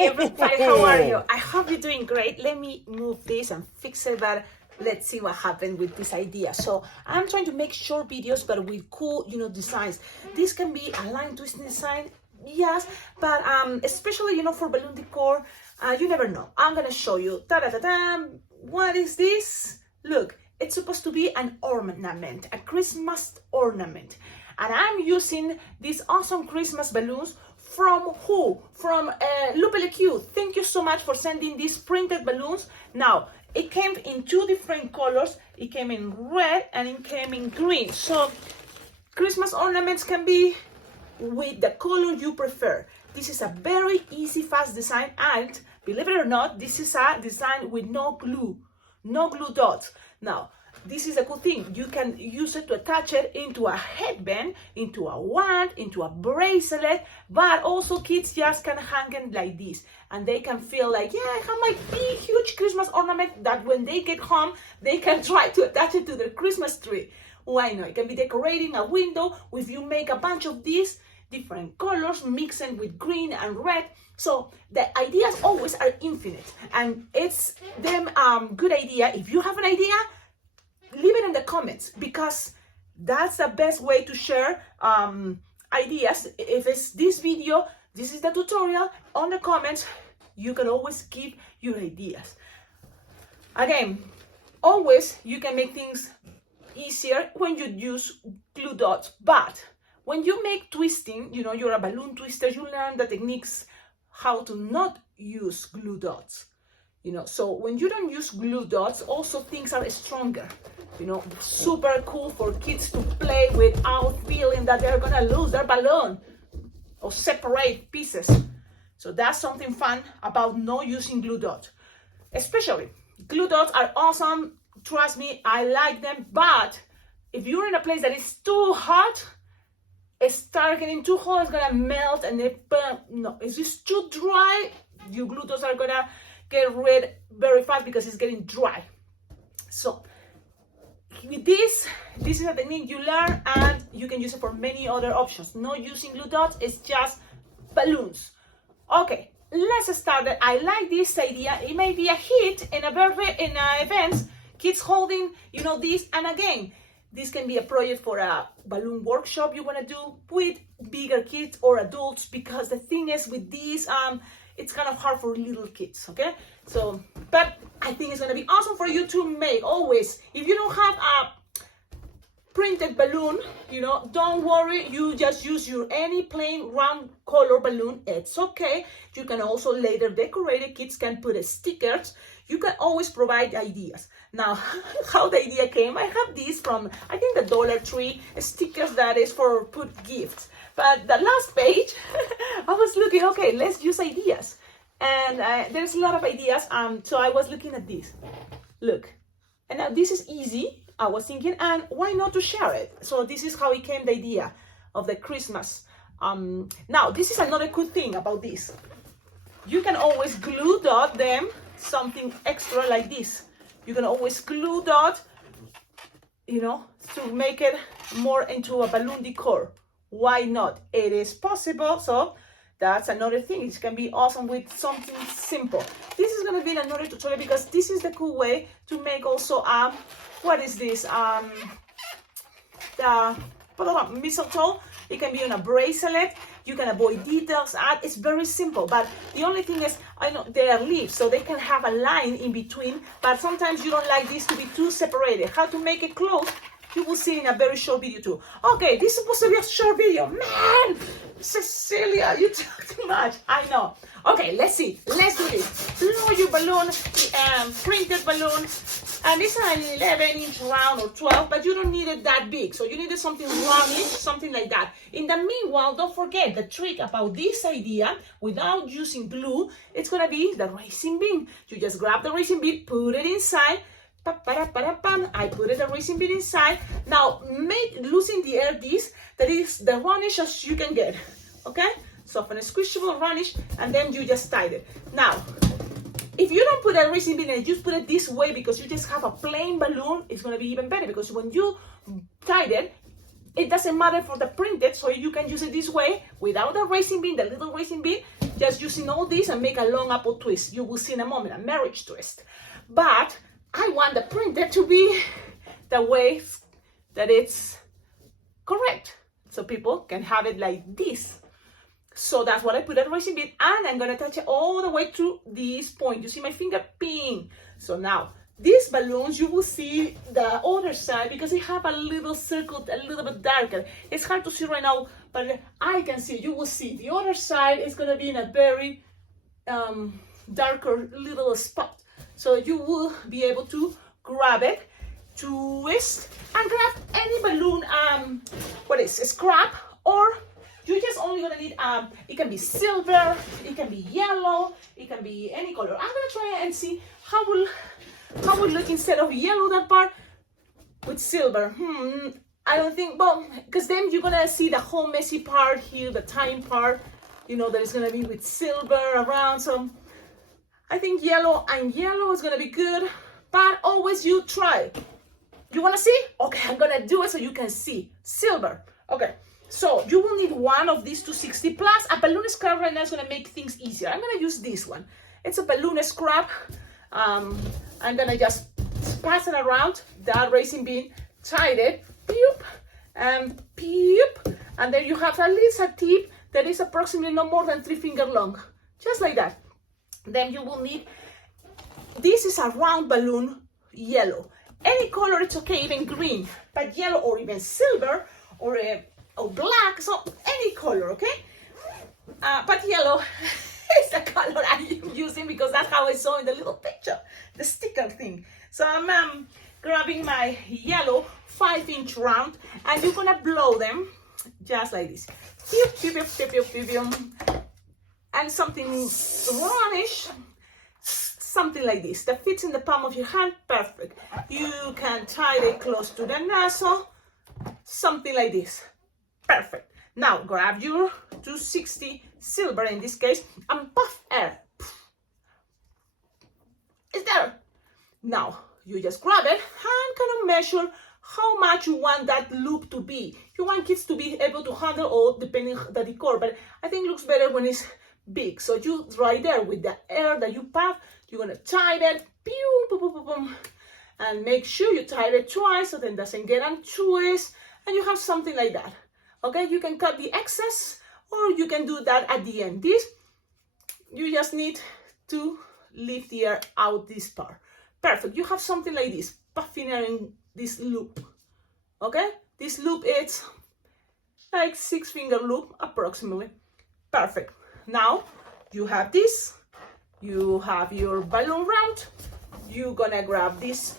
everybody, how are you? I hope you're doing great. Let me move this and fix it, but let's see what happened with this idea. So I'm trying to make short videos, but with cool, designs. This can be a line twisting design, yes, but especially, for balloon decor, you never know. I'm gonna show you. Ta-da-da-da! What is this? Look, it's supposed to be an ornament, a Christmas ornament. And I'm using these awesome Christmas balloons from who? From LupeLQ. Thank you so much for sending these printed balloons. Now, it came in two different colors. It came in red and it came in green. So, Christmas ornaments can be with the color you prefer. This is a very easy, fast design, and believe it or not, this is a design with no glue dots. Now, this is a cool thing. You can use it to attach it into a headband, into a wand, into a bracelet, but also kids just can hang it like this. And they can feel like, yeah, I have my big, huge Christmas ornament that when they get home, they can try to attach it to their Christmas tree. Why not? It can be decorating a window if you make a bunch of these different colors, mixing with green and red. So the ideas always are infinite. And it's them good idea. If you have an idea, leave it in the comments, because that's the best way to share ideas. If it's this video, this is the tutorial, on the comments, you can always give your ideas. Again, always you can make things easier when you use glue dots, but when you make twisting, you're a balloon twister, you learn the techniques how to not use glue dots. So when you don't use glue dots, also things are stronger. Super cool for kids to play without feeling that they're gonna lose their balloon or separate pieces. So that's something fun about not using glue dots. Especially, glue dots are awesome. Trust me, I like them. But if you're in a place that is too hot, it starts getting too hot, it's gonna melt, and no, if it's too dry, your glue dots are gonna get rid very fast because it's getting dry. So with this is a technique you learn, and you can use it for many other options. Not using glue dots, it's just balloons. Okay, let's start it. I like this idea. It may be a hit in events, kids holding, this. And again, this can be a project for a balloon workshop you want to do with bigger kids or adults, because the thing is with these, it's kind of hard for little kids, okay? So, but I think it's gonna be awesome for you to make. Always, if you don't have a printed balloon, don't worry, you just use your any plain round color balloon, it's okay. You can also later decorate it. Kids can put stickers. You can always provide ideas. Now, how the idea came, I have these from, I think, the Dollar Tree, stickers that is for put gifts. But the last page, I was looking, okay, let's use ideas. And there's a lot of ideas, so I was looking at this. Look, and now this is easy, I was thinking, and why not to share it? So this is how it came, the idea of the Christmas. Now, this is another cool thing about this. You can always glue dot them, something extra like this. You can always glue dot, to make it more into a balloon decor. Why not? It is possible. So that's another thing. It can be awesome with something simple. This is going to be another tutorial, because this is the cool way to make also what is this, the mistletoe. It can be on a bracelet. You can avoid details. It's very simple, but the only thing is, I know they are leaves, so they can have a line in between, but sometimes you don't like this to be too separated. How to make it close, you will see in a very short video too. Okay, this is supposed to be a short video. Man, Cecilia, you talk too much. I know. Okay, let's see. Let's do this. Blow your balloon, printed balloon. And it's an 11-inch round or 12, but you don't need it that big. So you needed something roundish, something like that. In the meanwhile, don't forget the trick about this idea, without using glue, it's going to be the racing bean. You just grab the racing bean, put it inside. I put the racing bean inside. Now, losing the air that is the roundish as you can get. Okay? Soft and squishable roundish, and then you just tie it. Now, if you don't put a racing bean and just put it this way because you just have a plain balloon, it's going to be even better, because when you tie it, it doesn't matter for the printed, so you can use it this way without the racing bean, the little racing bean. just using all this and make a long apple twist. You will see in a moment, a marriage twist. But I want the printed to be the way that it's correct, so people can have it like this. So that's what I put at racing bead, and I'm gonna touch it all the way to this point. You see my finger? Ping. So now these balloons, you will see the other side because they have a little circle, a little bit darker. It's hard to see right now, but I can see. You will see the other side is gonna be in a very darker little spot. So you will be able to grab it, twist, and grab any balloon. Scrap, or you just only gonna need it can be silver, it can be yellow, it can be any color. I'm gonna try and see how will look instead of yellow, that part with silver. I don't think, well, because then you're gonna see the whole messy part here, the tiny part, you know, that is gonna be with silver around. So I think yellow and yellow is gonna be good, but always you try. You wanna see? Okay, I'm gonna do it so you can see. Silver. Okay, so you will need one of these 260 plus. A balloon scrap right now is gonna make things easier. I'm gonna use this one. It's a balloon scrap. I'm gonna just pass it around that racing bead, tie it, peep, and peep, and then you have at least a tip that is approximately no more than 3 finger long, just like that. Then you will need, this is a round balloon, yellow. Any color, it's okay, even green, but yellow or even silver or black, so any color, okay? But yellow is the color I'm using because that's how I saw in the little picture, the sticker thing. So I'm grabbing my yellow 5-inch round, and you're gonna blow them just like this. And something brownish, something like this that fits in the palm of your hand. Perfect. You can tie it close to the nozzle, something like this. Perfect. Now grab your 260 silver in this case and puff air. It's there. Now you just grab it and kind of measure how much you want that loop to be. You want kids to be able to handle all depending on the decor, but I think it looks better when it's big. So you right there with the air that you puff, you're gonna tie that, pew, boom, boom, boom, boom, and make sure you tie it twice so then it doesn't get untwist, and you have something like that. Okay, you can cut the excess or you can do that at the end. This, you just need to leave the air out this part. Perfect, you have something like this, puffing air in this loop. Okay, this loop is like 6 finger loop approximately. Perfect. Now you have this, you have your balloon round, you're gonna grab this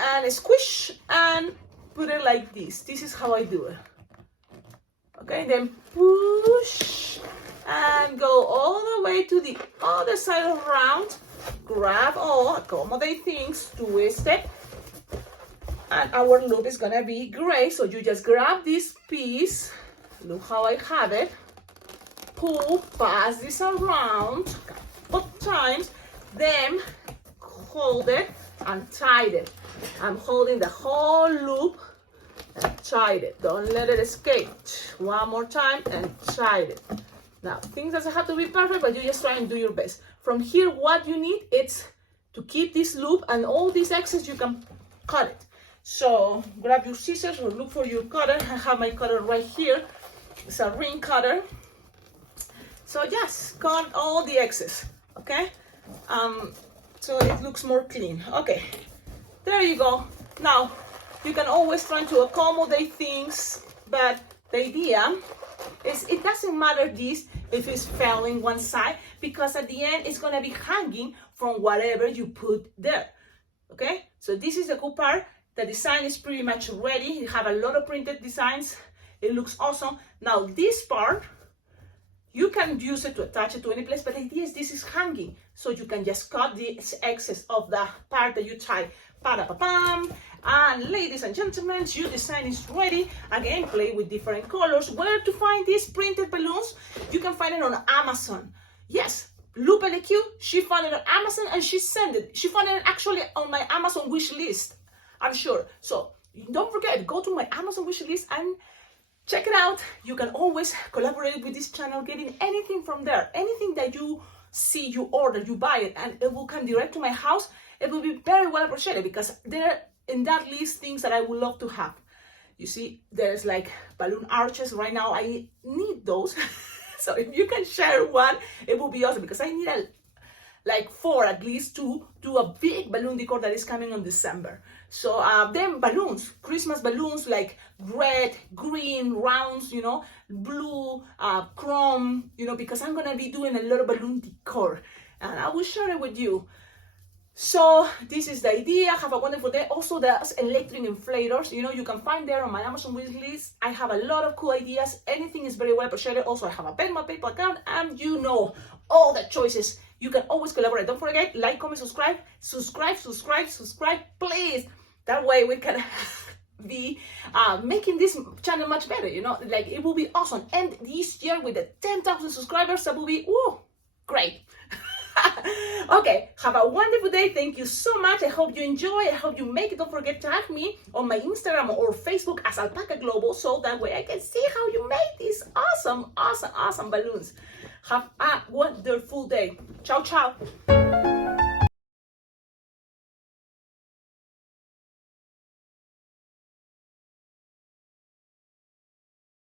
and squish and put it like this. This is how I do it. Okay, then push and go all the way to the other side of the round, grab all, accommodate things, twist it, and our loop is gonna be gray. So you just grab this piece, look how I have it, pull, pass this around a couple times, then hold it and tie it. I'm holding the whole loop and tied it. Don't let it escape. One more time and tied it. Now, things doesn't have to be perfect, but you just try and do your best. From here, what you need is to keep this loop, and all this excess you can cut it. So grab your scissors or look for your cutter. I have my cutter right here. It's a ring cutter. So just cut all the excess, okay? So it looks more clean. Okay, there you go. Now, you can always try to accommodate things, but the idea is it doesn't matter this if it's failing one side, because at the end it's gonna be hanging from whatever you put there, okay? So this is the cool part. The design is pretty much ready. You have a lot of printed designs. It looks awesome. Now this part, you can use it to attach it to any place, but the idea is this is hanging, so you can just cut the excess of the part that you tie. Pa-da-pa-pam. And ladies and gentlemen, your design is ready. Again, play with different colors. Where to find these printed balloons? You can find it on Amazon. Yes, Lupe LQ, she found it on Amazon and she sent it. She found it actually on my Amazon wish list, I'm sure. So don't forget, go to my Amazon wish list and check it out. You can always collaborate with this channel, getting anything from there, anything that you see, you order, you buy it, and it will come direct to my house. It will be very well appreciated because there in that list things that I would love to have. You see, there's like balloon arches right now. I need those. So if you can share one, it will be awesome because I need like 4 at least to do a big balloon decor that is coming on December. So then balloons, Christmas balloons, like red, green, rounds, you know, blue, chrome, you know, because I'm gonna be doing a lot of balloon decor and I will share it with you. So this is the idea. Have a wonderful day. Also, there's electric inflators. You know, you can find there on my Amazon wish list. I have a lot of cool ideas. Anything is very well appreciated. Also, I have a Venmo, PayPal account, and you know all the choices. You can always collaborate. Don't forget, like, comment, subscribe, please. That way we can be making this channel much better. You know, like it will be awesome. And this year with the 10,000 subscribers, that will be great. Okay, have a wonderful day. Thank you so much. I hope you enjoy. I hope you make it. Don't forget to tag me on my Instagram or Facebook as Alpacaglobo, so that way I can see how you made these awesome balloons. Have a wonderful day. Ciao, ciao.